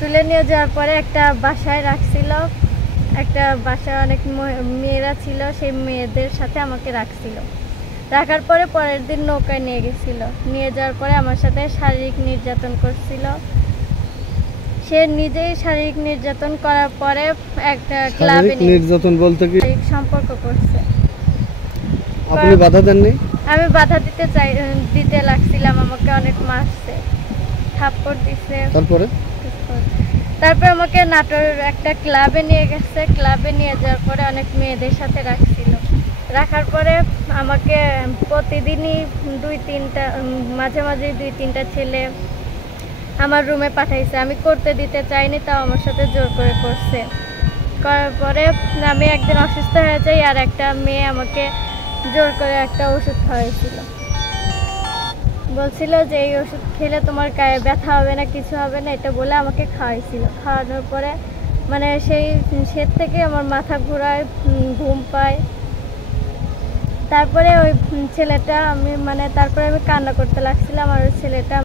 তুলে নিয়ে যাওয়ার পরে একটা বাসায় রাখছিল, একটা বাসায় অনেক মেয়েরা ছিল, সেই মেয়েদের সাথে আমাকে রাখছিল। রাখার পরে পরের দিন নৌকায় নিয়ে গেছিল। নিয়ে যাওয়ার পরে আমার সাথে শারীরিক নির্যাতন করছিল। সে নিজেই শারীরিক নির্যাতন করার পরে একটা ক্লাবে নির্যাতন বলতে কি সম্পর্ক করছে। আপনি বাধা দেননি? আমি বাধা দিতে লাগছিলাম, আমাকে অনেক মারছে, থাপ্পড় দিছে। তারপর আমাকে নাটোর একটা ক্লাবে নিয়ে গেছে। ক্লাবে নিয়ে যাওয়ার পরে অনেক মেয়েদের সাথে রাখছিল। রাখার পরে আমাকে প্রতিদিনই মাঝে মাঝে 2-3টা ছেলে আমার রুমে পাঠাইছে। আমি করতে দিতে চাইনি, তাও আমার সাথে জোর করে করছে। করার পরে আমি একদিন অসুস্থ হয়ে যাই, আর একটা মেয়ে আমাকে জোর করে একটা ওষুধ খাওয়াইছিল। বলছিল যে এই ওষুধ খেলে তোমার গায়ে ব্যথা হবে না, কিছু হবে না, এটা বলে আমাকে খাওয়াইছিল। খাওয়ানোর পরে মানে সে থেকে আমার মাথা ঘোরায়, ঘুম পায়। তারপরে ওই ছেলেটা তারপরে আমি কান্না করতে লাগছিলাম, আর ওই ছেলেটা